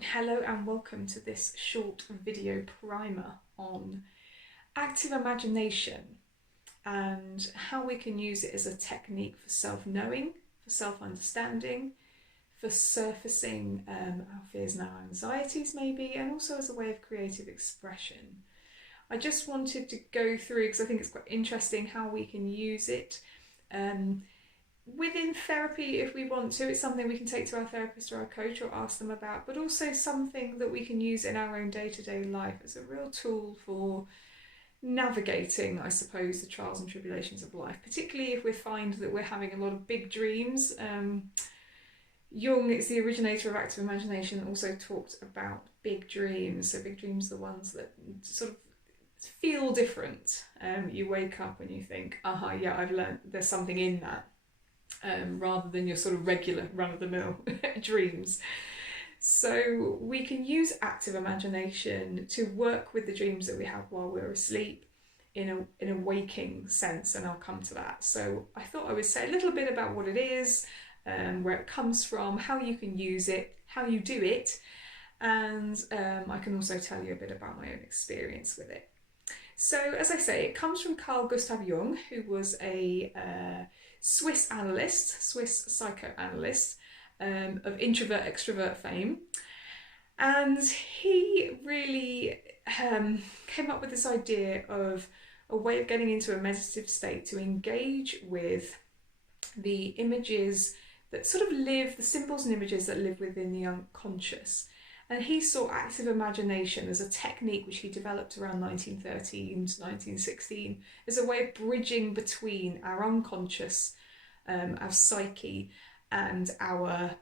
Hello and welcome to this short video primer on active imagination and how we can use it as a technique for self-knowing, for self-understanding, for surfacing our fears and our anxieties maybe, and also as a way of creative expression. I just wanted to go through, because I think it's quite interesting, how we can use it within therapy if we want to. It's something we can take to our therapist or our coach or ask them about, but also something that we can use in our own day-to-day life as a real tool for navigating, I suppose, the trials and tribulations of life, particularly if we find that we're having a lot of big dreams. Jung is the originator of active imagination, also talked about big dreams. So big dreams are the ones that sort of feel different. You wake up and you think, yeah, I've learned there's something in that. Rather than your sort of regular run-of-the-mill dreams. So we can use active imagination to work with the dreams that we have while we're asleep in a waking sense, and I'll come to that. So I thought I would say a little bit about what it is, where it comes from, how you can use it, how you do it, and I can also tell you a bit about my own experience with it. So as I say, it comes from Carl Gustav Jung, who was a Swiss psychoanalyst of introvert-extrovert fame. And he really came up with this idea of a way of getting into a meditative state to engage with the images that sort of live, the symbols and images that live within the unconscious. And he saw active imagination as a technique which he developed around 1913 to 1916 as a way of bridging between our unconscious, our psyche, and our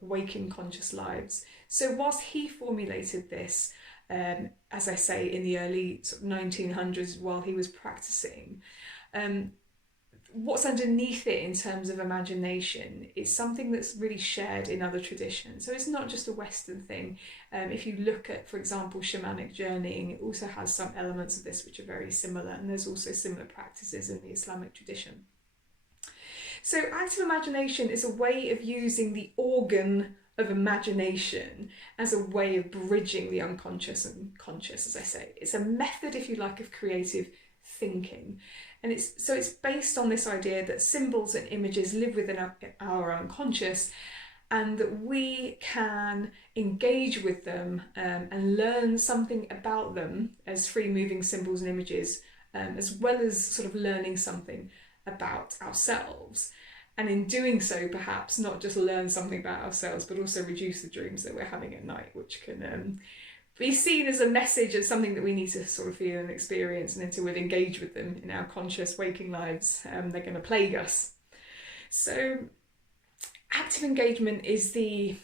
waking conscious lives. So whilst he formulated this, as I say, in the early sort of 1900s while he was practicing, what's underneath it in terms of imagination is something that's really shared in other traditions. So it's not just a Western thing. If you look at, for example, shamanic journeying, it also has some elements of this which are very similar, and there's also similar practices in the Islamic tradition. So active imagination is a way of using the organ of imagination as a way of bridging the unconscious and conscious, as I say. It's a method, if you like, of creative thinking. And it's based on this idea that symbols and images live within our unconscious, and that we can engage with them and learn something about them as free moving symbols and images, as well as sort of learning something about ourselves. And in doing so, perhaps not just learn something about ourselves, but also reduce the dreams that we're having at night, which can be seen as a message of something that we need to sort of feel and experience. And until we've engaged with them in our conscious waking lives, they're going to plague us. So active engagement is engagement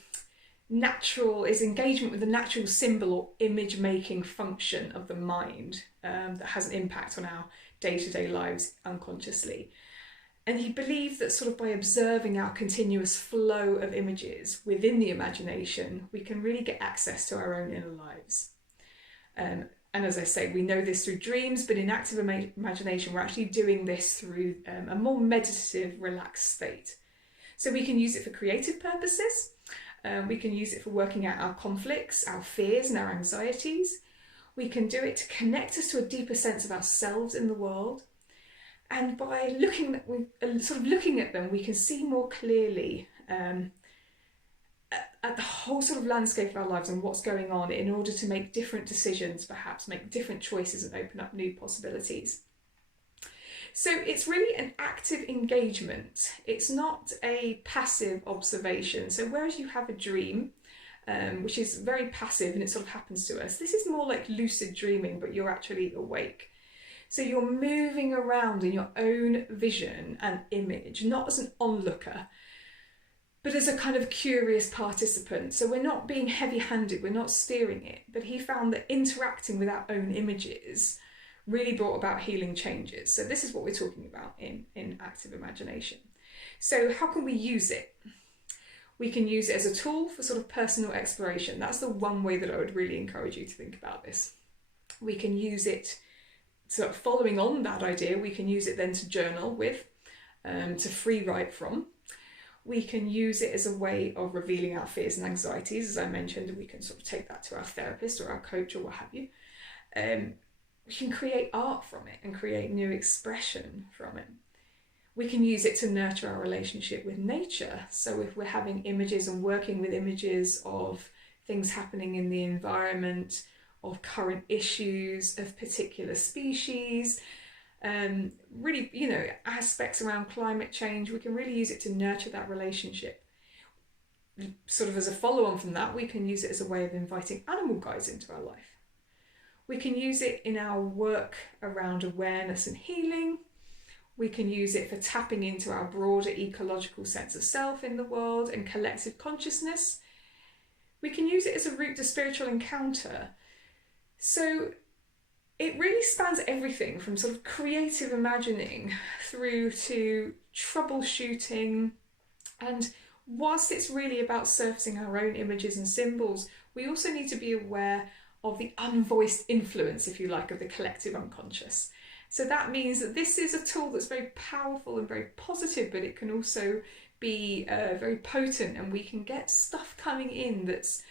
with the natural symbol or image making function of the mind that has an impact on our day-to-day lives unconsciously. And he believed that sort of by observing our continuous flow of images within the imagination, we can really get access to our own inner lives. And as I say, we know this through dreams, but in active imagination, we're actually doing this through a more meditative, relaxed state. So we can use it for creative purposes. We can use it for working out our conflicts, our fears, and our anxieties. We can do it to connect us to a deeper sense of ourselves in the world. And by looking at them, we can see more clearly at the whole sort of landscape of our lives and what's going on in order to make different decisions, perhaps make different choices and open up new possibilities. So it's really an active engagement. It's not a passive observation. So whereas you have a dream, which is very passive and it sort of happens to us, this is more like lucid dreaming, but you're actually awake. So you're moving around in your own vision and image, not as an onlooker, but as a kind of curious participant. So we're not being heavy-handed, we're not steering it. But he found that interacting with our own images really brought about healing changes. So this is what we're talking about in active imagination. So how can we use it? We can use it as a tool for sort of personal exploration. That's the one way that I would really encourage you to think about this. We can use it, so following on that idea, we can use it then to journal with, to free write from. We can use it as a way of revealing our fears and anxieties, as I mentioned, and we can sort of take that to our therapist or our coach or what have you. We can create art from it and create new expression from it. We can use it to nurture our relationship with nature. So if we're having images and working with images of things happening in the environment, of current issues, of particular species, really, aspects around climate change, we can really use it to nurture that relationship. Sort of as a follow-on from that, we can use it as a way of inviting animal guides into our life. We can use it in our work around awareness and healing. We can use it for tapping into our broader ecological sense of self in the world and collective consciousness. We can use it as a route to spiritual encounter. So it really spans everything from sort of creative imagining through to troubleshooting. And whilst it's really about surfacing our own images and symbols, we also need to be aware of the unvoiced influence, if you like, of the collective unconscious. So that means that this is a tool that's very powerful and very positive, but it can also be very potent, and we can get stuff coming in that's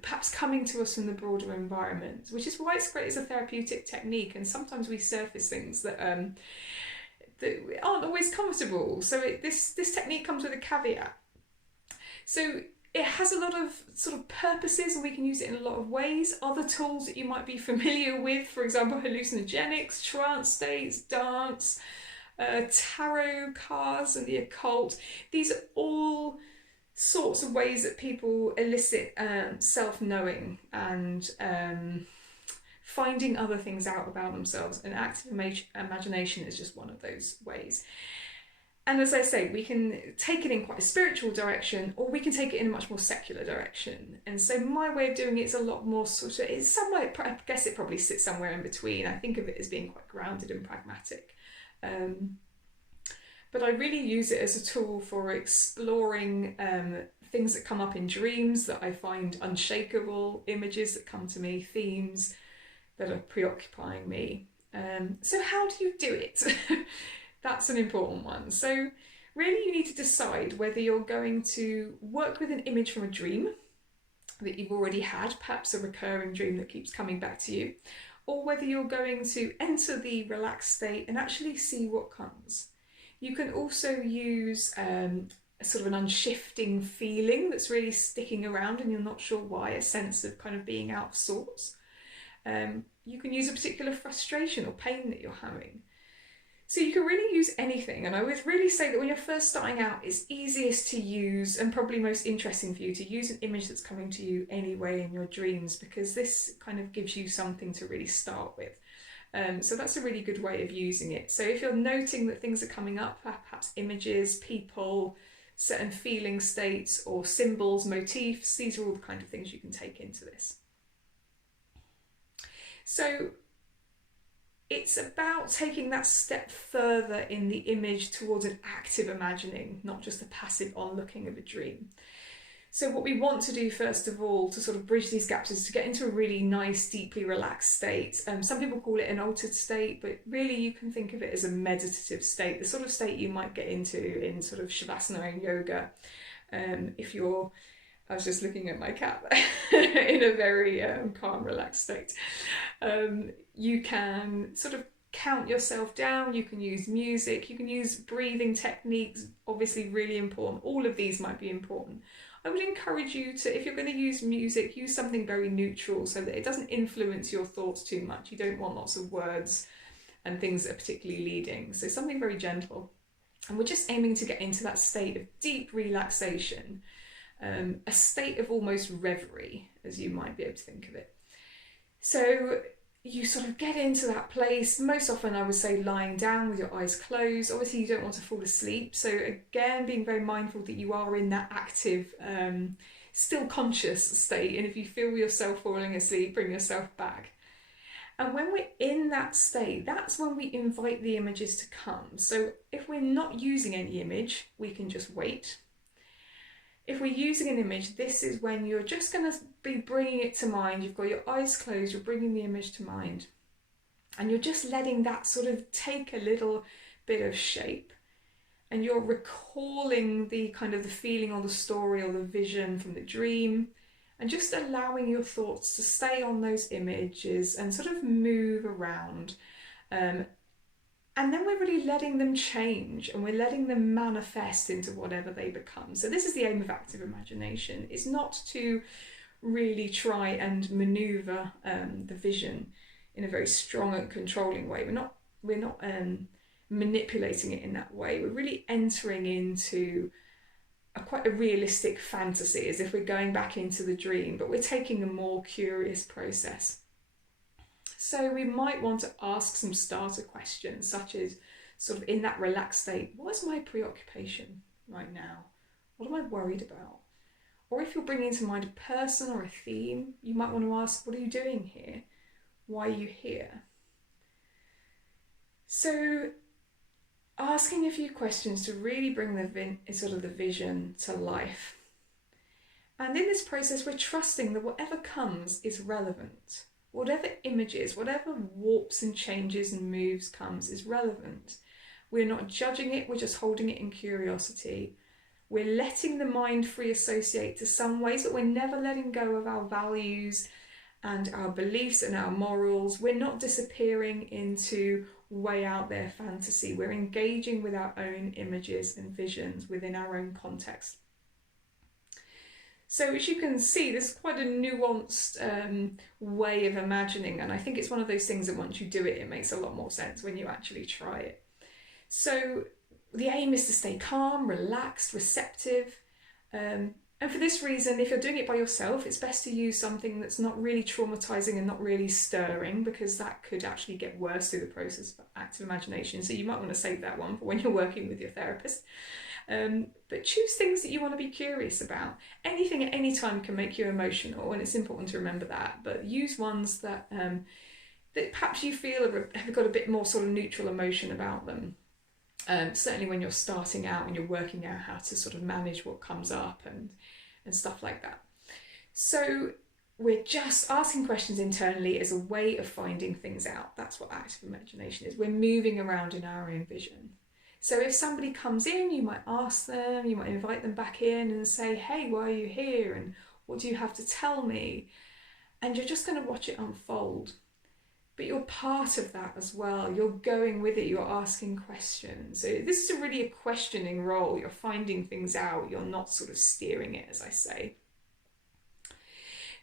perhaps coming to us from the broader environment, which is why it's great as a therapeutic technique. And sometimes we surface things that aren't always comfortable. So this technique comes with a caveat. So it has a lot of sort of purposes, and we can use it in a lot of ways. Other tools that you might be familiar with, for example, hallucinogenics, trance states, dance, tarot cards and the occult. These are all sorts of ways that people elicit self-knowing and finding other things out about themselves. And active imagination is just one of those ways. And as I say, we can take it in quite a spiritual direction, or we can take it in a much more secular direction. And so my way of doing it is a lot more sort of, it's somewhere, I guess it probably sits somewhere in between. I think of it as being quite grounded and pragmatic. But I really use it as a tool for exploring things that come up in dreams that I find unshakable, images that come to me, themes that are preoccupying me. So how do you do it? That's an important one. So really you need to decide whether you're going to work with an image from a dream that you've already had, perhaps a recurring dream that keeps coming back to you, or whether you're going to enter the relaxed state and actually see what comes. You can also use a sort of an unshifting feeling that's really sticking around and you're not sure why, a sense of kind of being out of sorts. You can use a particular frustration or pain that you're having. So you can really use anything, and I would really say that when you're first starting out, it's easiest to use and probably most interesting for you to use an image that's coming to you anyway in your dreams, because this kind of gives you something to really start with. So that's a really good way of using it. So if you're noting that things are coming up, perhaps images, people, certain feeling states or symbols, motifs, these are all the kind of things you can take into this. So it's about taking that step further in the image towards an active imagining, not just a passive onlooking of a dream. So what we want to do first of all to sort of bridge these gaps is to get into a really nice, deeply relaxed state. Some people call it an altered state, but really you can think of it as a meditative state, the sort of state you might get into in sort of Shavasana and yoga. If you're, I was just looking at my cat, in a very calm, relaxed state. You can sort of count yourself down, you can use music, you can use breathing techniques, obviously really important. All of these might be important. I would encourage you to, if you're going to use music, use something very neutral so that it doesn't influence your thoughts too much. You don't want lots of words and things that are particularly leading. So something very gentle. And we're just aiming to get into that state of deep relaxation, a state of almost reverie, as you might be able to think of it. So you sort of get into that place, most often I would say lying down with your eyes closed. Obviously you don't want to fall asleep, so again being very mindful that you are in that active, still conscious state, and if you feel yourself falling asleep, bring yourself back. And when we're in that state, that's when we invite the images to come. So if we're not using any image, we can just wait. If we're using an image, this is when you're just going to be bringing it to mind. You've got your eyes closed, you're bringing the image to mind. And you're just letting that sort of take a little bit of shape. and you're recalling the kind of the feeling or the story or the vision from the dream, and just allowing your thoughts to stay on those images and sort of move around. And then we're really letting them change and we're letting them manifest into whatever they become. So this is the aim of active imagination. It's not to really try and maneuver the vision in a very strong and controlling way. We're not manipulating it in that way. We're really entering into quite a realistic fantasy, as if we're going back into the dream, but we're taking a more curious process. So we might want to ask some starter questions, such as, sort of in that relaxed state, what is my preoccupation right now? What am I worried about? Or if you're bringing to mind a person or a theme, you might want to ask, what are you doing here? Why are you here? So asking a few questions to really bring the vision to life. And in this process, we're trusting that whatever comes is relevant. Whatever images, whatever warps and changes and moves comes is relevant. We're not judging it, we're just holding it in curiosity. We're letting the mind free associate to some ways, but we're never letting go of our values and our beliefs and our morals. We're not disappearing into way out there fantasy. We're engaging with our own images and visions within our own context. So as you can see, there's quite a nuanced way of imagining, and I think it's one of those things that once you do it, it makes a lot more sense when you actually try it. So the aim is to stay calm, relaxed, receptive, and for this reason, if you're doing it by yourself, it's best to use something that's not really traumatizing and not really stirring, because that could actually get worse through the process of active imagination. So you might want to save that one for when you're working with your therapist. But choose things that you want to be curious about. Anything at any time can make you emotional, and it's important to remember that, but use ones that that perhaps you feel have got a bit more sort of neutral emotion about them. Certainly when you're starting out and you're working out how to sort of manage what comes up and stuff like that. So we're just asking questions internally as a way of finding things out. That's what active imagination is. We're moving around in our own vision. So if somebody comes in, you might ask them, you might invite them back in and say, hey, why are you here? And what do you have to tell me? And you're just going to watch it unfold. But you're part of that as well. You're going with it, you're asking questions. So this is really a questioning role. You're finding things out, you're not sort of steering it, as I say.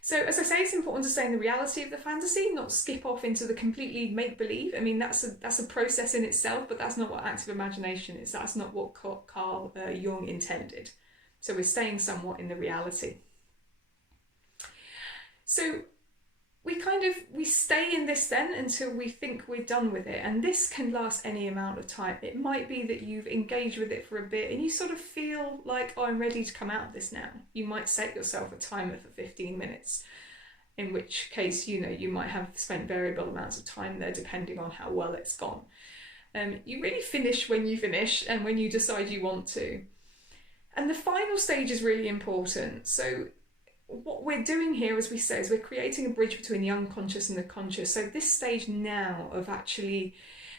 So as I say, it's important to stay in the reality of the fantasy, not skip off into the completely make-believe. I mean, that's a process in itself, but that's not what active imagination is. That's not what Carl Jung intended. So we're staying somewhat in the reality. So we stay in this then until we think we're done with it, and this can last any amount of time. It might be that you've engaged with it for a bit and you sort of feel like, oh, I'm ready to come out of this now. You might set yourself a timer for 15 minutes, in which case, you might have spent variable amounts of time there depending on how well it's gone. You really finish when you finish and when you decide you want to. And the final stage is really important. So what we're doing here, as we say, is we're creating a bridge between the unconscious and the conscious. So this stage now of actually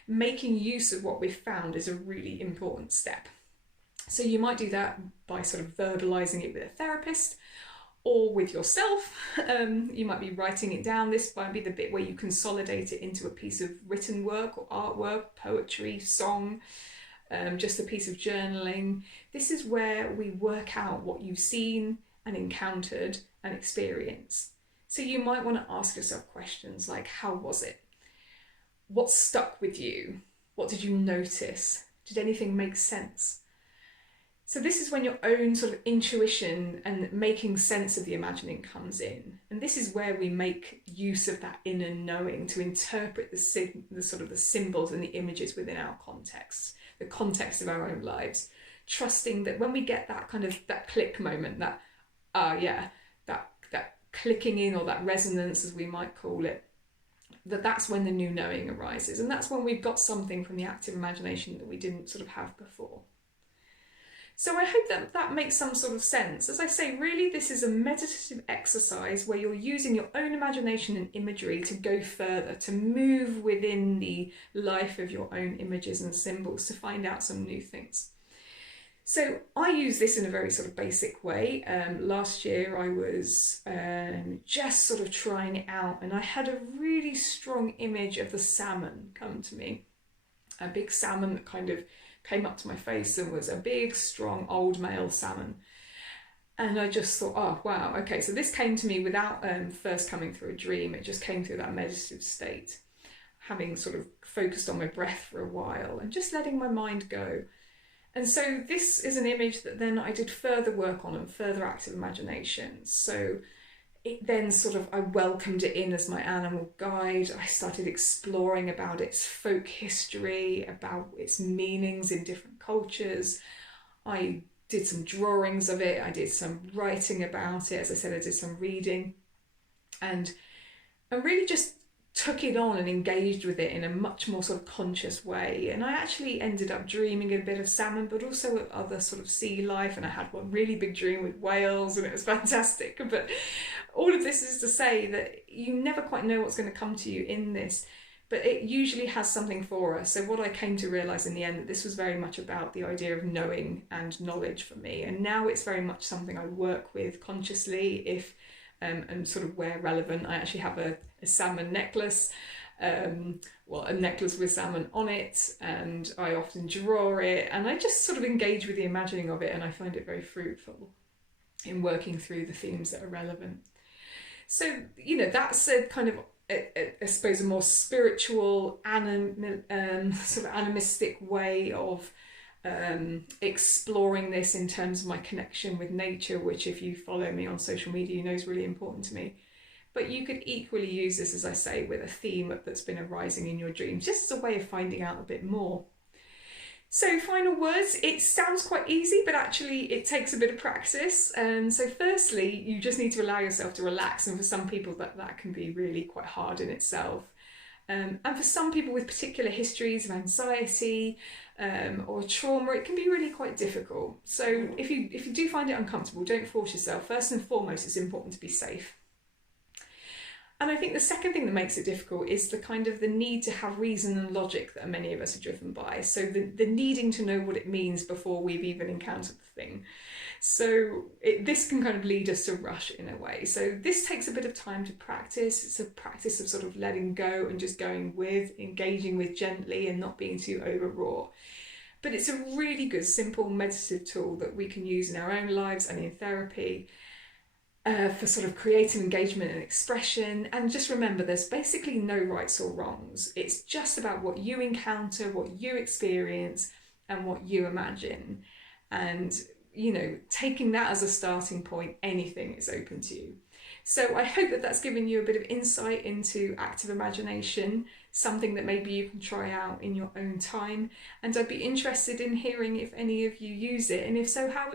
making use of what we've found is a really important step. So you might do that by sort of verbalizing it with a therapist or with yourself. You might be writing it down. This might be the bit where you consolidate it into a piece of written work or artwork, poetry, song, just a piece of journaling. This is where we work out what you've seen and encountered and experienced. So you might want to ask yourself questions like, how was it? What stuck with you? What did you notice? Did anything make sense? So this is when your own sort of intuition and making sense of the imagining comes in. And this is where we make use of that inner knowing to interpret the sort of the symbols and the images within our context, the context of our own lives, trusting that when we get that kind of that click moment, that that clicking in, or that resonance as we might call it, that's when the new knowing arises, and that's when we've got something from the active imagination that we didn't sort of have before. So I hope that makes some sort of sense. As I say, really this is a meditative exercise where you're using your own imagination and imagery to go further, to move within the life of your own images and symbols, to find out some new things. So I use this in a very sort of basic way. Last year I was just sort of trying it out, and I had a really strong image of the salmon come to me. A big salmon that kind of came up to my face and was a big, strong, old male salmon. And I just thought, oh, wow, okay, so this came to me without first coming through a dream. It just came through that meditative state, having sort of focused on my breath for a while and just letting my mind go. And so this is an image that then I did further work on and further active imagination. So it then sort of, I welcomed it in as my animal guide. I started exploring about its folk history, about its meanings in different cultures. I did some drawings of it. I did some writing about it. As I said, I did some reading, and I really just took it on and engaged with it in a much more sort of conscious way. And I actually ended up dreaming a bit of salmon, but also of other sort of sea life. And I had one really big dream with whales, and it was fantastic. But all of this is to say that you never quite know what's going to come to you in this, but it usually has something for us. So what I came to realize in the end, that this was very much about the idea of knowing and knowledge for me. And now it's very much something I work with consciously, if and sort of where relevant. I actually have a salmon necklace, a necklace with salmon on it, and I often draw it, and I just sort of engage with the imagining of it, and I find it very fruitful in working through the themes that are relevant. So, that's a kind of, I suppose, a more spiritual, sort of animistic way of exploring this in terms of my connection with nature, which, if you follow me on social media, you know is really important to me. But you could equally use this, as I say, with a theme that's been arising in your dreams, just as a way of finding out a bit more. So, final words, it sounds quite easy, but actually it takes a bit of practice. So firstly, you just need to allow yourself to relax, and for some people that can be really quite hard in itself. And for some people with particular histories of anxiety or trauma, it can be really quite difficult. So if you do find it uncomfortable, don't force yourself. First and foremost, it's important to be safe. And I think the second thing that makes it difficult is the need to have reason and logic that many of us are driven by. So the needing to know what it means before we've even encountered the thing. So this can kind of lead us to rush in a way. So this takes a bit of time to practice. It's a practice of sort of letting go and just going with, engaging with gently and not being too overwrought. But it's a really good, simple meditative tool that we can use in our own lives and in therapy. For sort of creative engagement and expression. And just remember, there's basically no rights or wrongs. It's just about what you encounter, what you experience, and what you imagine. And, taking that as a starting point, anything is open to you. So I hope that that's given you a bit of insight into active imagination, something that maybe you can try out in your own time. And I'd be interested in hearing if any of you use it, and if so, how